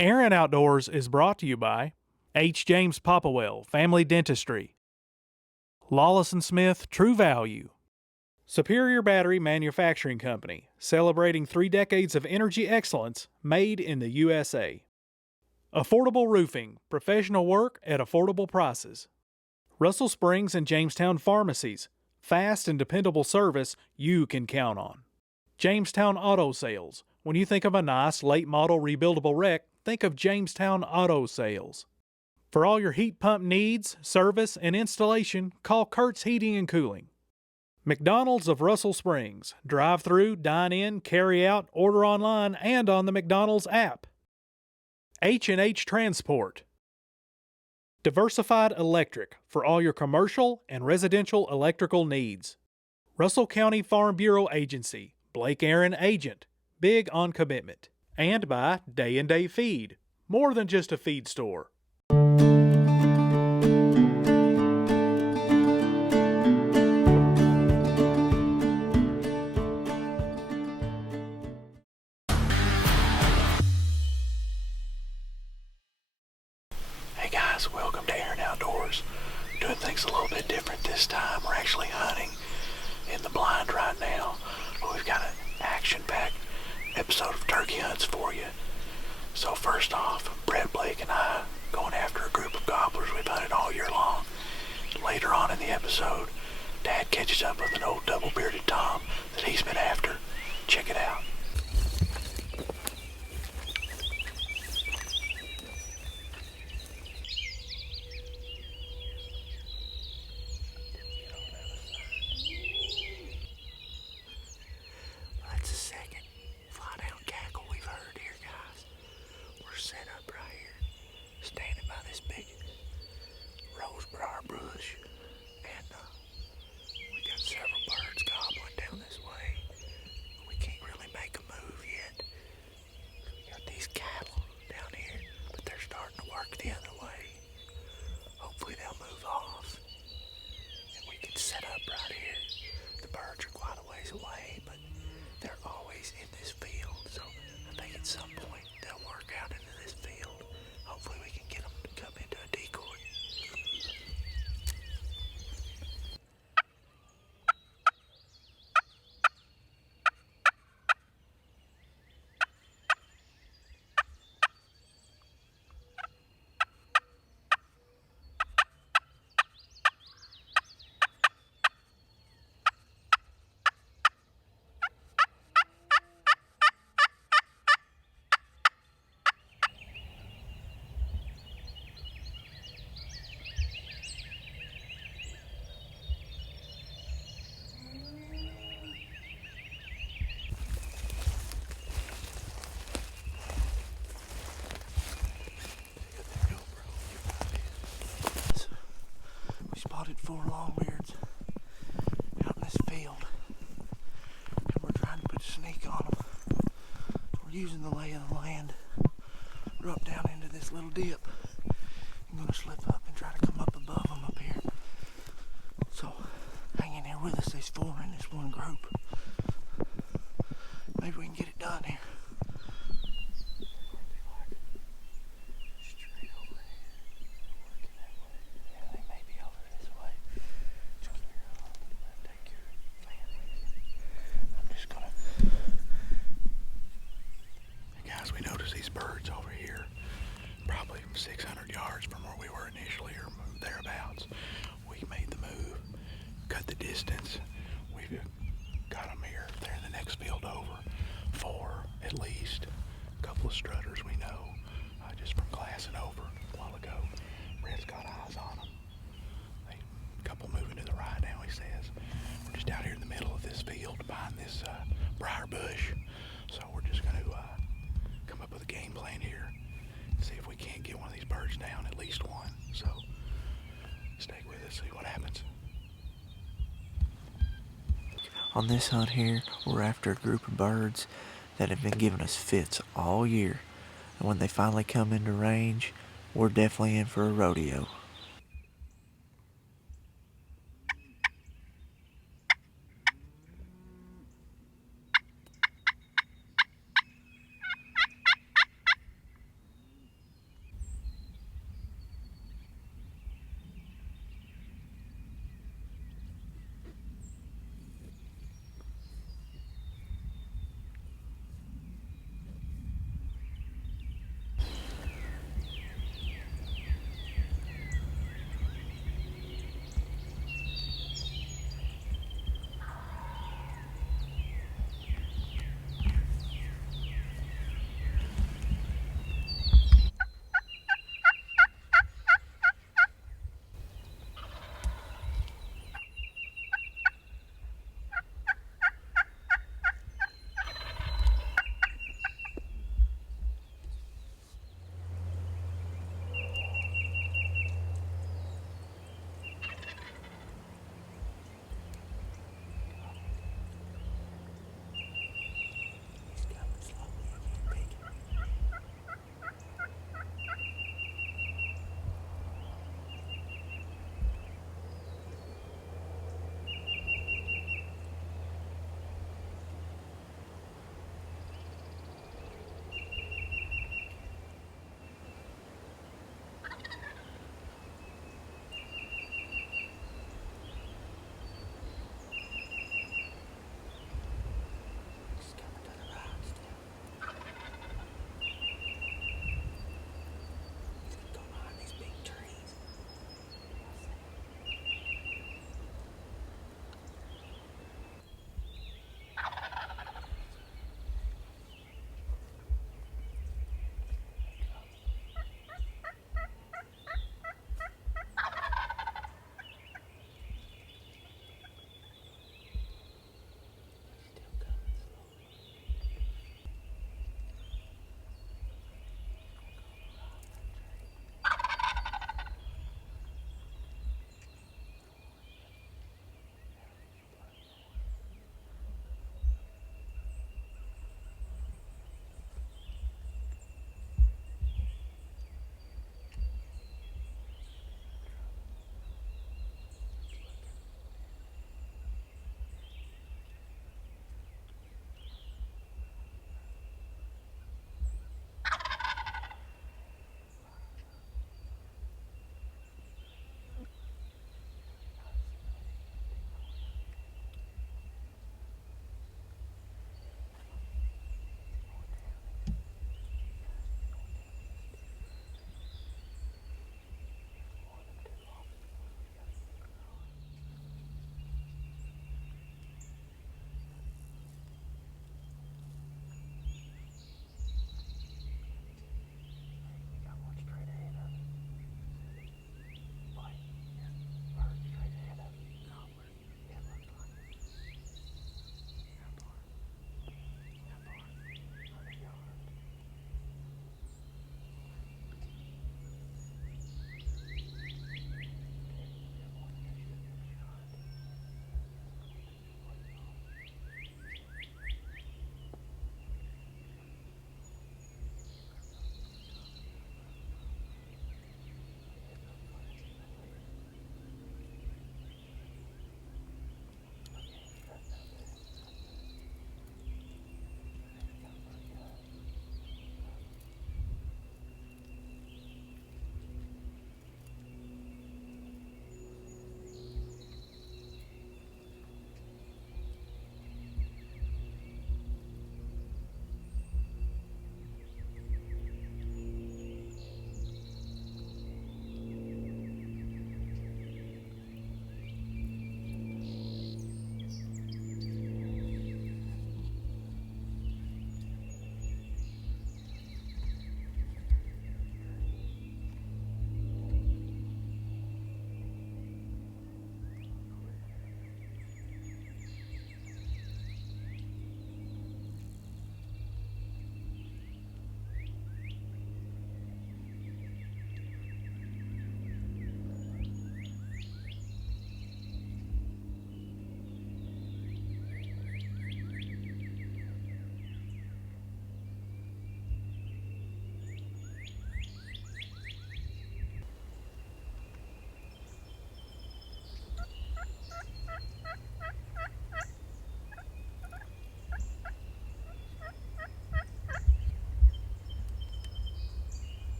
Aaron Outdoors is brought to you by H. James Popplewell Family Dentistry, Lawless & Smith True Value, Superior Battery Manufacturing Company, celebrating 3 decades of energy excellence made in the USA. Affordable Roofing, professional work at affordable prices. Russell Springs and Jamestown Pharmacies, fast and dependable service you can count on. Jamestown Auto Sales, when you think of a nice late model rebuildable wreck, think of Jamestown Auto Sales. For all your heat pump needs, service, and installation, call Kurt's Heating and Cooling. McDonald's of Russell Springs. Drive-through, dine-in, carry-out, order online, and on the McDonald's app. H&H Transport. Diversified Electric for all your commercial and residential electrical needs. Russell County Farm Bureau Agency. Blake Aaron Agent. Big on commitment. And by Day and Day Feed. More than just a feed store. Hey guys, welcome to Aaron Outdoors. Doing things a little bit different this time. We're actually hunting in the blind right now. But we've got an action-packed episode of turkey hunts for you. So first off, Brett, Blake, and I going after a group of gobblers we've hunted all year long. Later on in the episode, Dad catches up with an old double-bearded tom that he's been after. Check it out. That's the second fly-down cackle we've heard here, guys. We're set up right here, standing by this big rosebriar bush, and we got several birds gobbling down this way, but we can't really make a move yet. We got these cattle down here, but they're starting to work the other way. Hopefully they'll move off, and we can set up right here. The birds are quite a ways away, but they're always in this field, so I think at some point they'll work out into this field. Hopefully we can get them to come into a decoy. We spotted 4 longbeards out in this field, and we're trying to put a sneak on them. We're using the lay of the land. We're up down into this little dip. I'm gonna slip up and try to come up above them up here. So hang in here with us. There's 4 in this one group. Maybe we can get it done here. Straight over here. Working that way. Yeah, they may be over this way. Just figure out how to take your fan with you. I'm just gonna. Hey guys, we noticed these birds over here, probably 600 yards from where we were initially, or thereabouts. We made the move, cut the distance. We've got them here. They're in the next field over. 4 at least. A couple of strutters we know, just from glassing over a while ago. Red's got eyes on them. A couple moving to the right now, he says. We're just out here in the middle of this field behind this briar bush. So we're just going to come up with a game plan here. See if we can't get one of these birds down, at least one. So stay with us, see what happens. On this hunt here, we're after a group of birds that have been giving us fits all year. And when they finally come into range, we're definitely in for a rodeo.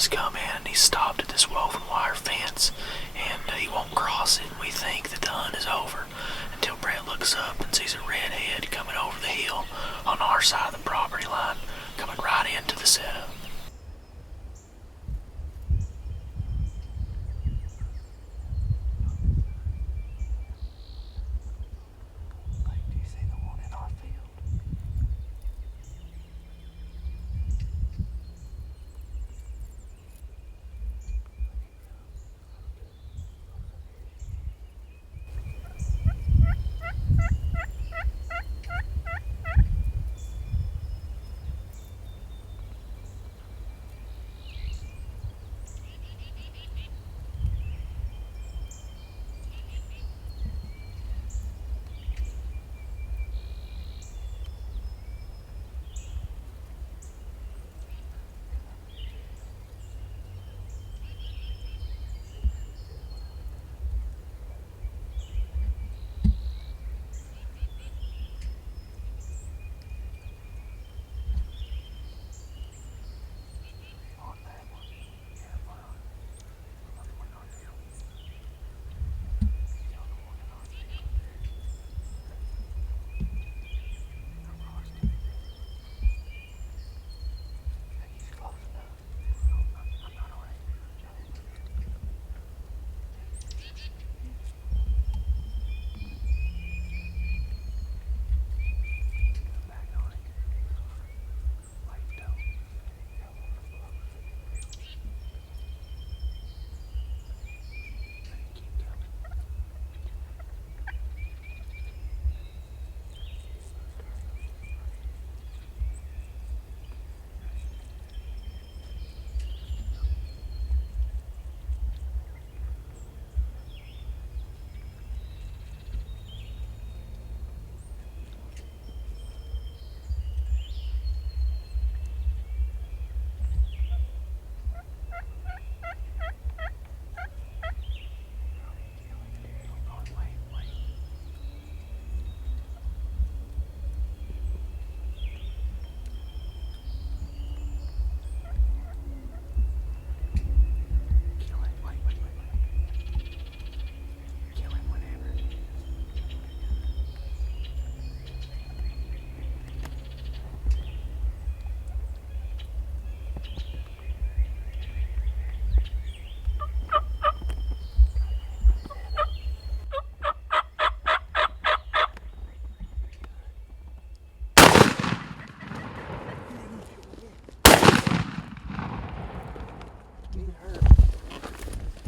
has come in and he's stopped at this woven wire fence, and he won't cross it. We think that the hunt is over until Brett looks up and sees a red head coming over the hill on our side of the property line, coming right into the setup.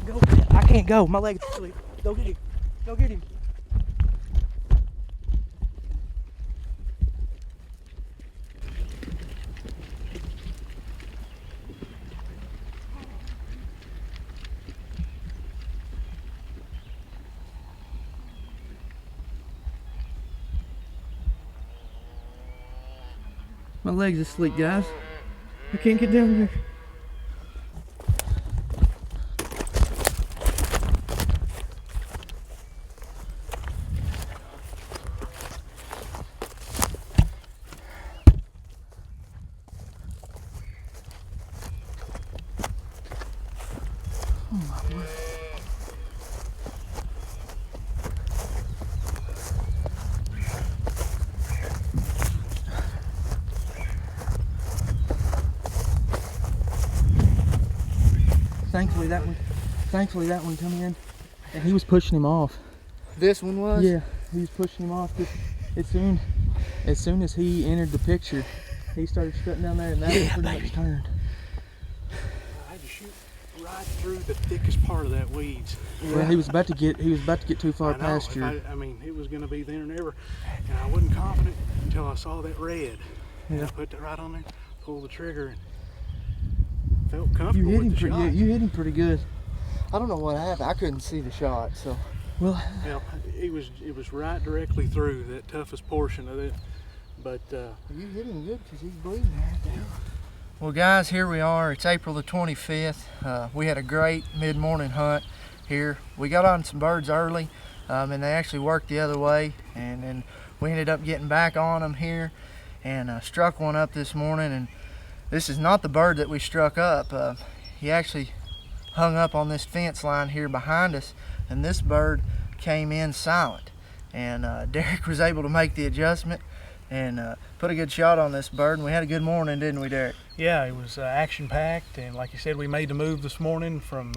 Go, I can't go. My leg's asleep. Go get him. Go get him. My leg's asleep, guys. I can't get down there. Oh my word. Thankfully that one come in, and he was pushing him off. This one was? Yeah, he was pushing him off. As soon as he entered the picture, he started strutting down there, and that one pretty much turned. I had to shoot right through the thickest part of that weeds. Well, he was about to get too far past you. I mean, it was going to be then or never, and I wasn't confident until I saw that red. Yeah. I put that right on there, pulled the trigger, and felt comfortable You hit with him the pretty. shot. You hit him pretty good. I don't know what happened. I couldn't see the shot, so. Well, it was right directly through that toughest portion of it, but You hit him good because he's bleeding right now. Well, guys, here we are. It's April the 25th. We had a great mid-morning hunt here. We got on some birds early, and they actually worked the other way, and then we ended up getting back on them here and struck one up this morning. And this is not the bird that we struck up. he actually hung up on this fence line here behind us, and this bird came in silent. And Derek was able to make the adjustment and put a good shot on this bird, and we had a good morning, didn't we, Derek? Yeah, it was action-packed, and like you said, we made the move this morning from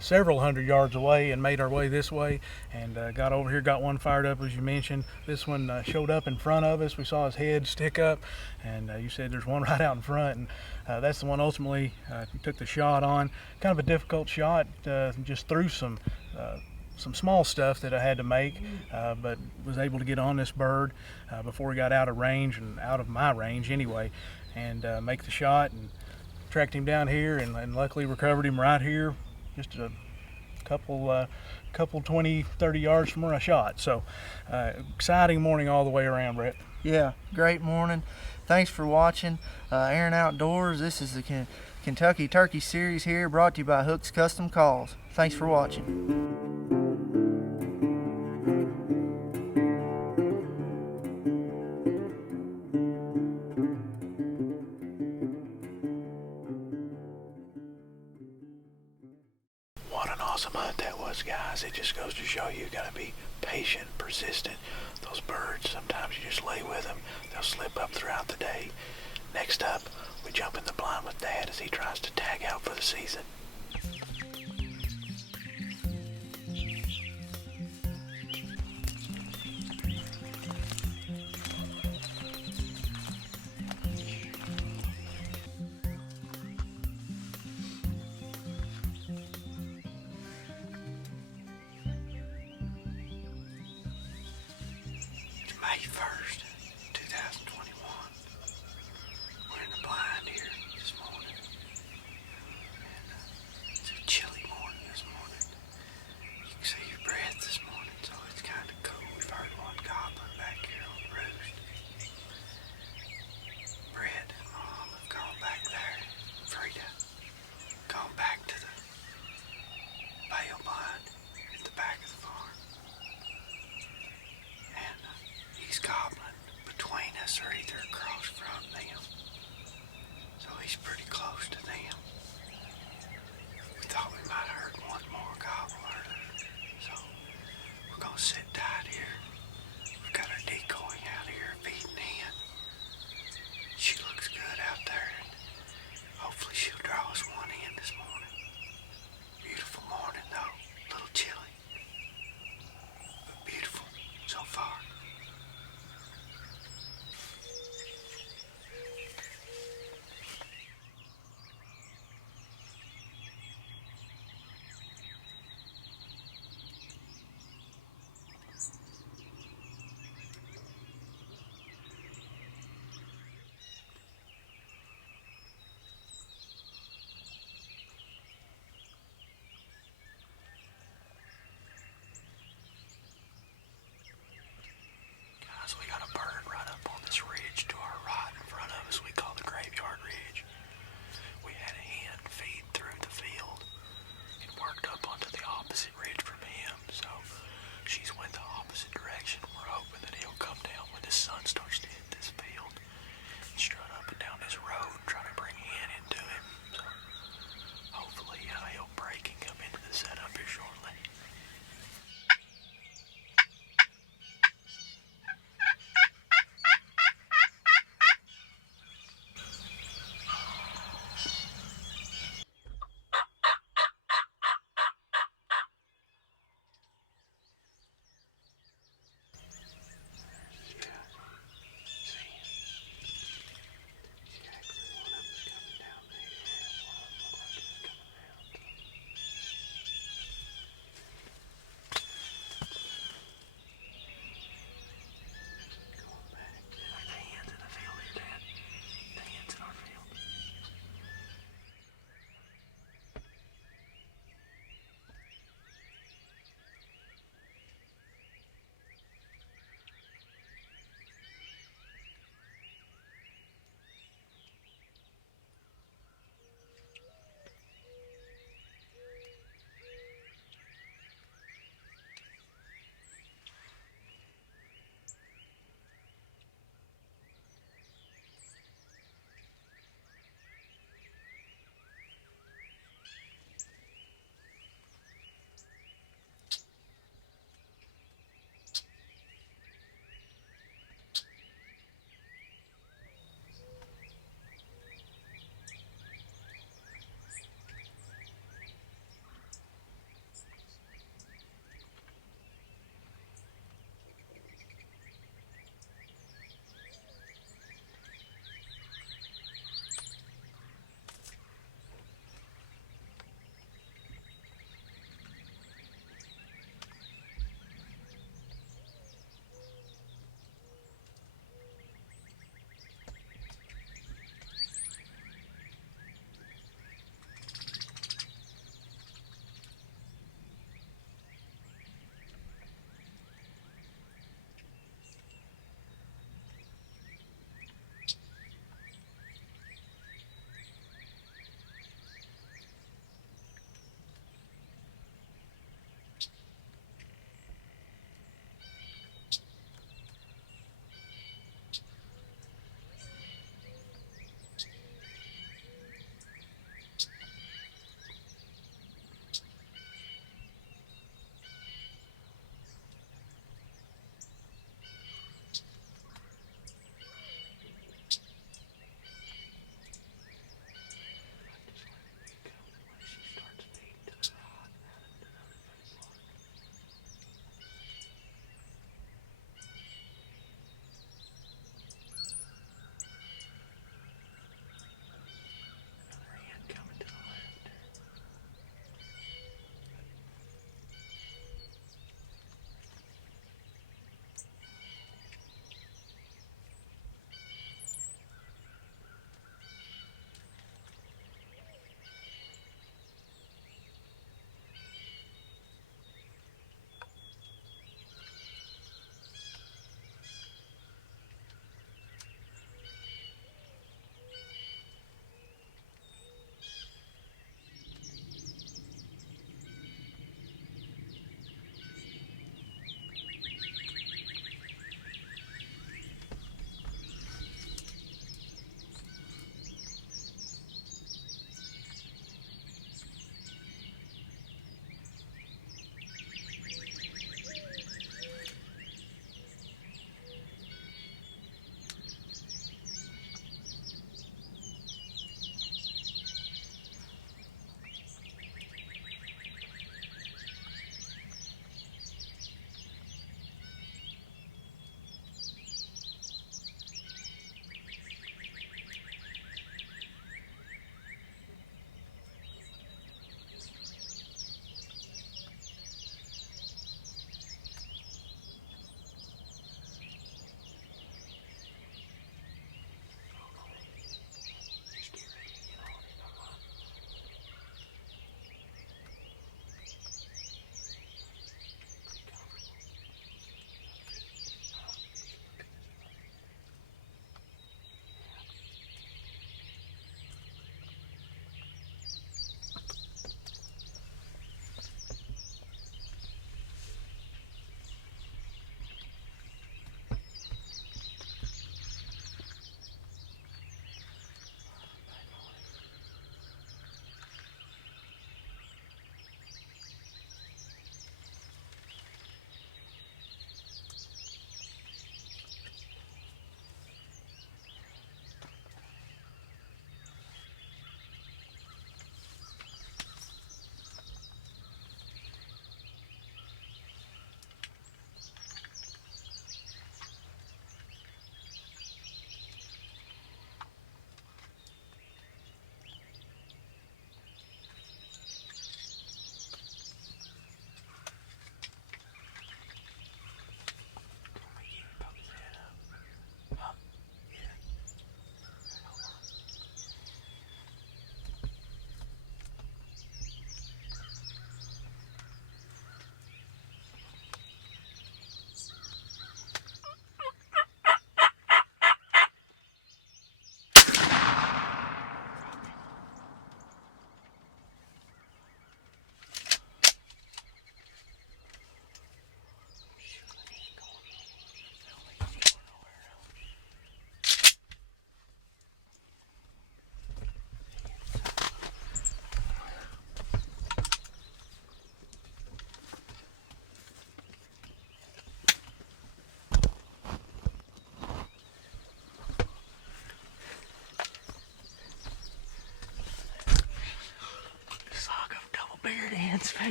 several hundred yards away and made our way this way, and got over here, got one fired up as you mentioned. This one showed up in front of us. We saw his head stick up, and you said there's one right out in front, and that's the one ultimately took the shot on. Kind of a difficult shot, just threw some small stuff that I had to make, but was able to get on this bird before he got out of range, and out of my range anyway, and make the shot and tracked him down here, and luckily recovered him right here, just a couple 20, 30 yards from where I shot. So exciting morning all the way around, Brett. Yeah, great morning. Thanks for watching Aaron Outdoors. This is the Kentucky Turkey Series here, brought to you by Hooks Custom Calls. Thanks for watching. What an awesome hunt that was, guys. It just goes to show you gotta be patient, persistent. Those birds, sometimes you just lay with them. They'll slip up throughout the day. Next up, we jump in the blind with Dad as he tries to tag out for the season. May 1st, 2021. We're in the blind here this morning. And it's a chilly morning this morning. You can see your breath this morning, so it's kind of cool. We've heard one gobbler back here on the roost. Brett and Mom have gone back there. Frida gone back to the bale blind at the back of the farm. And he's gobbling between us or either across from them. So he's pretty close to them. We thought we might have heard one more gobbler. So we're gonna sit tight here. We've got our decoy out here feeding in. She looks good out there, and hopefully she'll draw us one in this morning. Beautiful morning though, a little chilly, but beautiful so far. Guys, we got a bird right up on this ridge to our right in front of us. We call the graveyard ridge. We had a hen feed through the field and worked up onto the opposite ridge from him. So she's went the opposite direction. We're hoping that he'll come down when the sun starts to hit this field and strut up and down this road, trying to bring hen into him. So hopefully he'll break and come into the setup here shortly.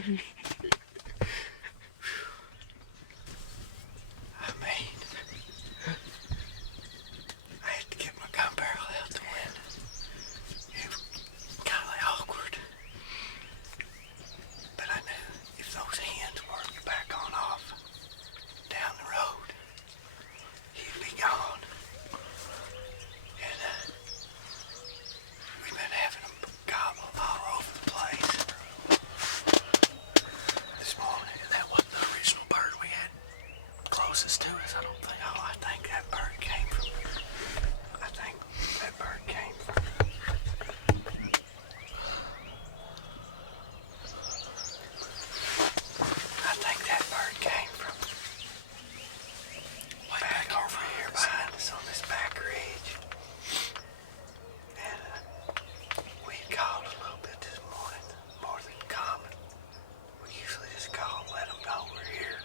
I mean, I had to get my gun barrel out the window. It was kind of awkward. But I knew if those hens were back on off down the road, he'd be gone. And we've been having them gobble all over the place. This morning, that wasn't the original bird we had closest to us. I don't think. Oh, I think that bird came from. I think that bird came from. I think that bird came from back over here behind us on this back ridge. And we called a little bit this morning, more than common. We usually just call and let them know we're here,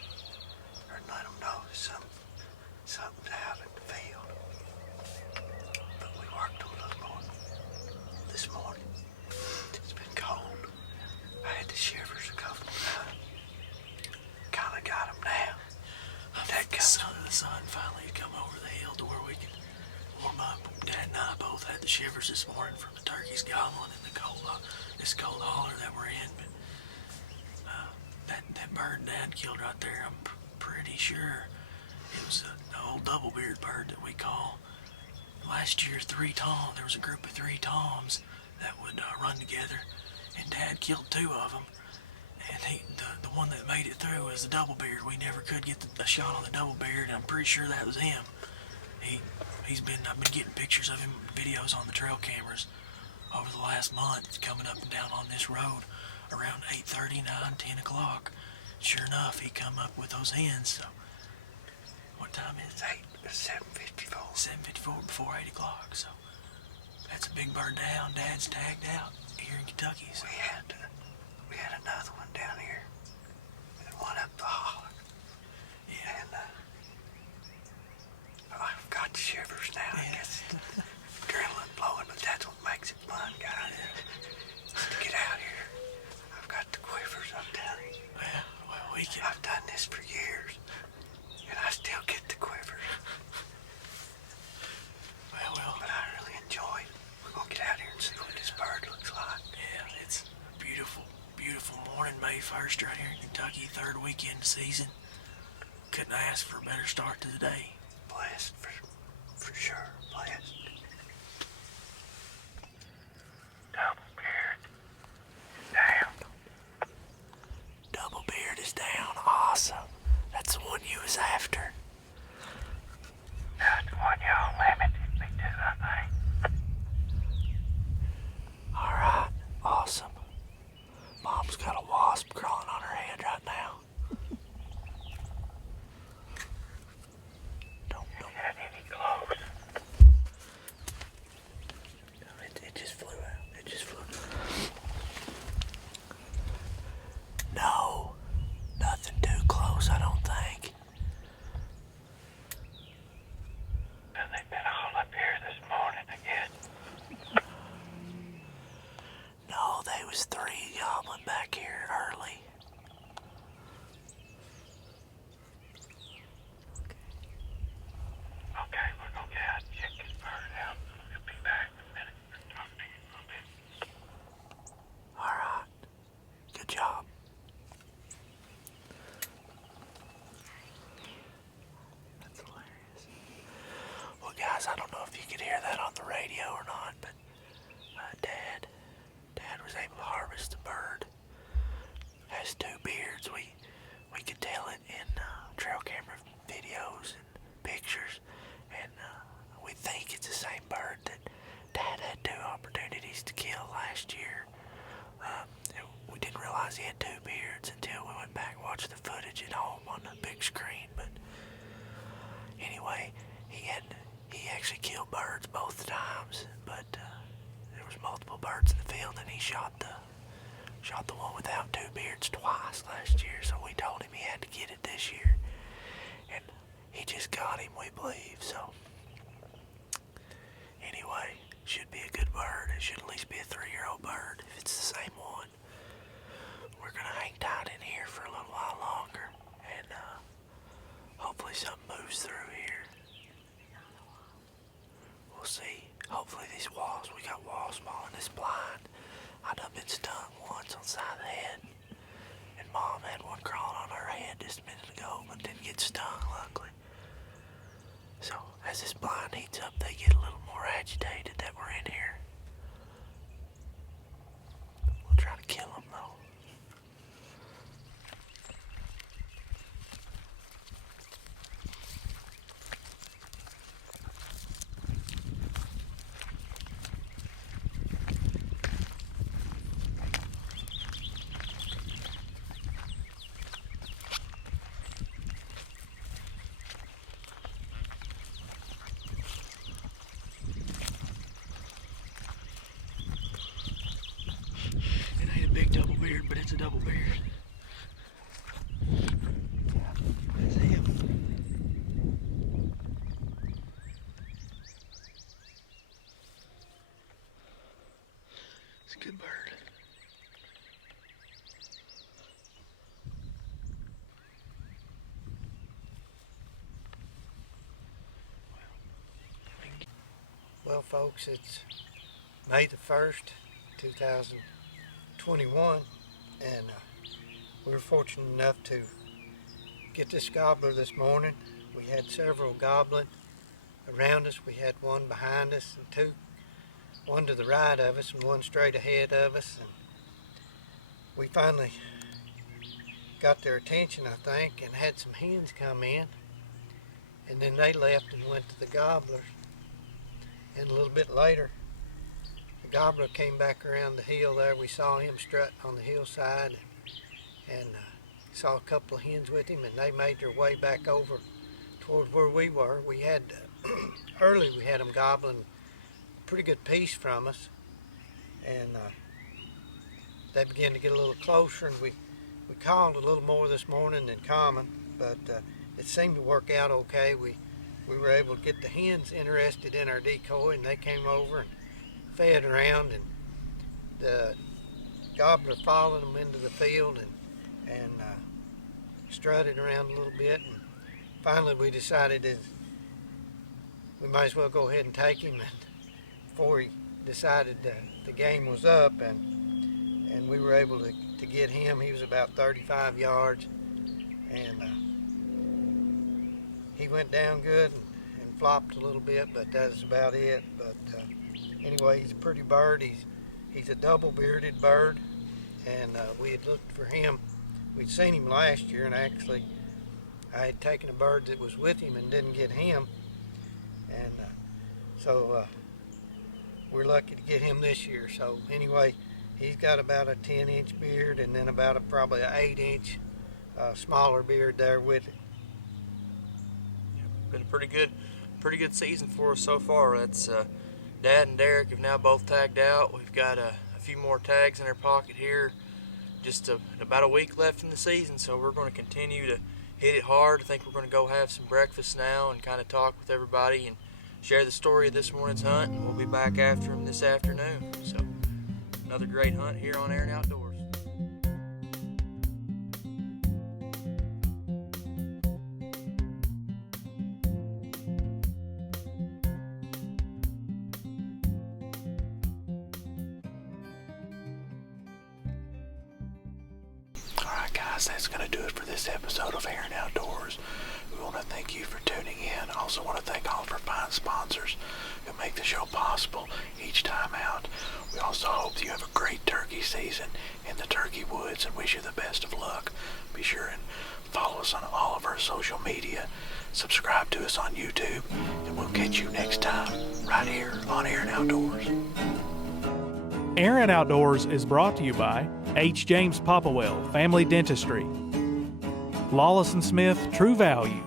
or let them know something's out in the field. But we worked them a little more this morning. It's been cold. I had the shivers a couple of times. Kinda got them now. The sun finally come over the hill to where we could warm up. Dad and I both had the shivers this morning from the turkeys gobbling and this cold holler that we're in. But that bird Dad killed right there, I'm pretty sure it was an old double-bearded bird that we call. Last year, there was a group of 3 toms that would run together, and Dad killed 2 of them. And the one that made it through was the double-beard. We never could get a shot on the double-beard, and I'm pretty sure that was him. I've been getting pictures of him, videos on the trail cameras over the last month, coming up and down on this road around 8:30, 9, 10 o'clock. Sure enough, he come up with those hens. So, what time is it? 7:54. 7:54 before 8 o'clock. So, that's a big bird down. Dad's tagged out here in Kentucky. So. We had another one down here, and one up the holler. Yeah. And I've got the shivers now. Yeah. I guess adrenaline blowing, but that's what makes it fun, guys. Just to get out here. I've got the quivers, I'm telling you. I've done this for years, and I still get the quivers. But I really enjoy it. We're gonna get out here and see what this bird looks like. Yeah, it's beautiful. Beautiful morning, May 1st, right here in Kentucky, 3rd weekend season. Couldn't ask for a better start to the day. Blessed, for sure, blessed. Double-beard is down. Double-beard is down, awesome. That's the one you was after. That's the one y'all limited me to, I think. Alright, awesome. Mom's got a wasp crawling on her head right now. Don't get any close. No, it just flew out. It just flew. No, nothing too close, I don't think. And they've been all up here this morning again. No, they was 3 gobbling back here early. Okay, we're gonna get out and check this bird out. We'll be back in a minute. Talk to you a little bit. Alright. Good job. That's hilarious. Well, guys, I don't know if you could hear that on the radio or not, but Dad was able to harvest the bird. Has 2 beards. We could tell it in trail camera videos and pictures, and we think it's the same bird that Dad had 2 opportunities to kill last year. We didn't realize he had 2 beards until we went back and watched the footage at home on the big screen. But anyway, he actually killed birds both times, but there was multiple birds in the field, and he shot the one without 2 beards twice last year. So we told him he had to get it this year, and he just got him, we believe. So anyway, should be a good bird. It should at least be a 3-year-old bird if it's the same one. We're gonna hang tight. hopefully these walls, we got walls small in this blind. I done been stung once on the side of the head. And Mom had one crawling on her head just a minute ago, but didn't get stung, luckily. So as this blind heats up, they get a little more agitated that we're in here. We'll try to kill them though. It ain't a big double beard, but it's a double beard. That's him. It's a good bird. Well, folks, it's May the 1st, 2021, and we were fortunate enough to get this gobbler this morning. We had several gobbling around us. We had one behind us and two, one to the right of us and one straight ahead of us. And we finally got their attention, I think, and had some hens come in. And then they left and went to the gobblers. And a little bit later, the gobbler came back around the hill there. We saw him strutting on the hillside and saw a couple of hens with him, and they made their way back over toward where we were. We had, early we had them gobbling a pretty good piece from us, and they began to get a little closer, and we called a little more this morning than common, but it seemed to work out okay. We were able to get the hens interested in our decoy, and they came over and fed around, and the gobbler followed them into the field and strutted around a little bit. And finally we decided that we might as well go ahead and take him, and before he decided the game was up, and we were able to get him. He was about 35 yards, and he went down good and flopped a little bit, but that's about it. But anyway, he's a pretty bird. He's a double-bearded bird, and we had looked for him. We'd seen him last year, and actually I had taken a bird that was with him and didn't get him, and so we're lucky to get him this year. So anyway, he's got about a 10-inch beard, and then about probably an 8-inch smaller beard there with it. Been a pretty good season for us so far. That's Dad and Derek have now both tagged out. We've got a few more tags in our pocket here. Just about a week left in the season, so we're going to continue to hit it hard. I think we're going to go have some breakfast now and kind of talk with everybody and share the story of this morning's hunt, and we'll be back after them this afternoon. So another great hunt here on Air and Outdoors. Alright guys, that's going to do it for this episode of Air and Outdoors. We want to thank you for tuning in. I also want to thank all of our fine sponsors who make the show possible each time out. We also hope that you have a great turkey season in the turkey woods and wish you the best of luck. Be sure and follow us on all of our social media. Subscribe to us on YouTube, and we'll catch you next time right here on Air and Outdoors. Air and Outdoors is brought to you by H. James Popplewell Family Dentistry, Lawless & Smith True Value,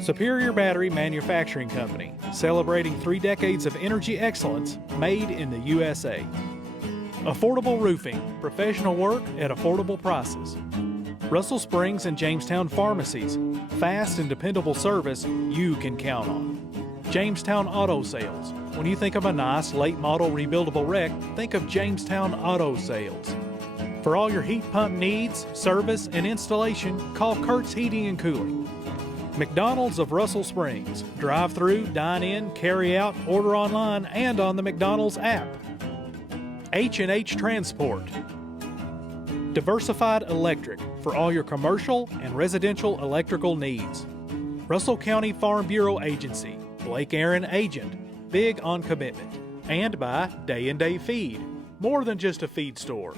Superior Battery Manufacturing Company, celebrating 3 decades of energy excellence made in the USA. Affordable Roofing, professional work at affordable prices. Russell Springs and Jamestown Pharmacies, fast and dependable service you can count on. Jamestown Auto Sales. When you think of a nice late model rebuildable wreck, think of Jamestown Auto Sales. For all your heat pump needs, service, and installation, call Kurt's Heating and Cooling. McDonald's of Russell Springs. Drive-through, dine-in, carry-out, order online, and on the McDonald's app. H&H Transport. Diversified Electric for all your commercial and residential electrical needs. Russell County Farm Bureau Agency. Blake Aaron Agent. Big on commitment. And by Day and Day Feed. More than just a feed store.